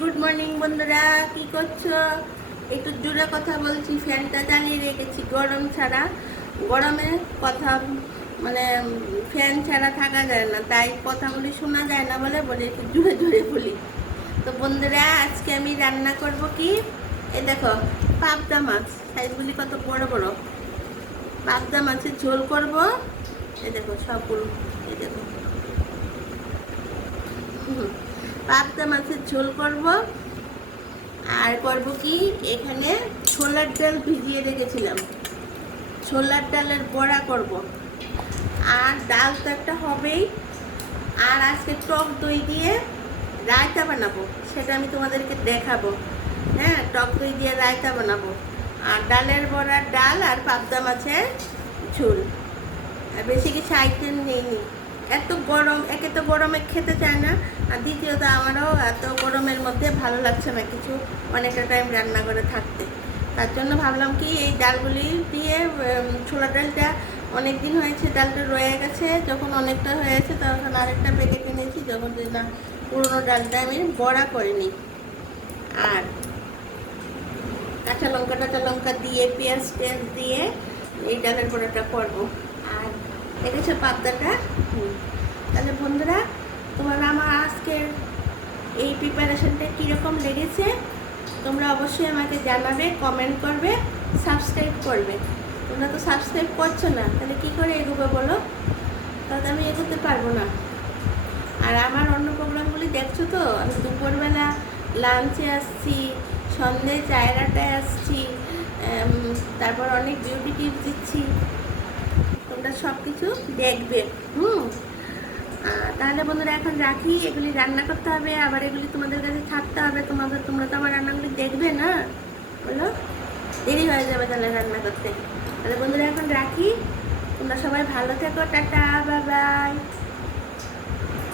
Good morning বন্ধুরা, কি করছো? একটু জোরে কথা বলছি, ফ্যানটা চালিয়ে রেখেছি গরম ছাড়া। গরমে কথা মানে ফ্যান ছাড়া থাকা যায় না, তাই কথাগুলি শোনা যায় না বলে বলে একটু জোরে জোরে বলি। তো বন্ধুরা, আজকে আমি রান্না করব কি, এই দেখো পাবদা মাছ, সাইজগুলি কত বড় বড়। পাবদা মাছের ঝোল করব। এই দেখো সবগুলো, এই দেখো পাবদা মাছের ঝোল করব। আর করব কি, এখানে ছোলার ডাল ভিজিয়ে রেখেছিলাম, ছোলার ডালের বড়া করব। আর ডাল তো একটা হবেই। আর আজকে টক দই দিয়ে রায়তা বানাবো, সেটা আমি তোমাদেরকে দেখাবো। হ্যাঁ, টক দই দিয়ে রায়তা বানাবো। আর ডালের বড়া, ডাল আর পাবদা মাছের ঝোল। আর বেশি কিছু আইটেম নেইনি। এত গরম, একে তো গরমে খেতে চায় না, আর দ্বিতীয়ত আমারও এত গরমের মধ্যে ভালো লাগছে না কিছু অনেকটা টাইম রান্না করে থাকতে। তার জন্য ভাবলাম কি, এই ডালগুলি দিয়ে ছোলা ডালটা অনেক দিন হয়েছে, ডালটা রয়ে গেছে, যখন অনেকটা হয়েছে তখন আরেকটা পেটে কিনেছি, যখন না পুরোনো ডালটা আমি বড়া করে নিই। আর কাঁচা লঙ্কা দিয়ে পেঁয়াজ দিয়ে এই ডালের বড়াটা করবো। আর দেখেছো পাবদাটা। তাহলে বন্ধুরা, তোমরা আমার আজকের এই প্রিপারেশনটা কীরকম লেগেছে তোমরা অবশ্যই আমাকে জানাবে, কমেন্ট করবে, সাবস্ক্রাইব করবে। তোমরা তো সাবস্ক্রাইব করছো না, তাহলে কী করে এগোবে বলো? তাহলে আমি এগোতে পারবো না। আর আমার অন্য প্রোগ্রামগুলি দেখছো তো, আমি দুপুরবেলা লাঞ্চে আসছি, সন্ধ্যে চায়ের আড্ডায় আসছি, তারপর অনেক বিউটি টিপস দিচ্ছি, তোমরা সব কিছু দেখবে। তাহলে বন্ধুরা এখন রাখি, এগুলি রান্না করতে হবে, আবার এগুলি তোমাদের কাছে ছাড়তে হবে। তোমরা তো আমার রান্নাগুলি দেখবে না, বলো? দেরি হয়ে যাবে তাহলে রান্না করতে। তাহলে বন্ধুরা এখন রাখি, তোমরা সবাই ভালো থেকো, টাটা, বাই বাই।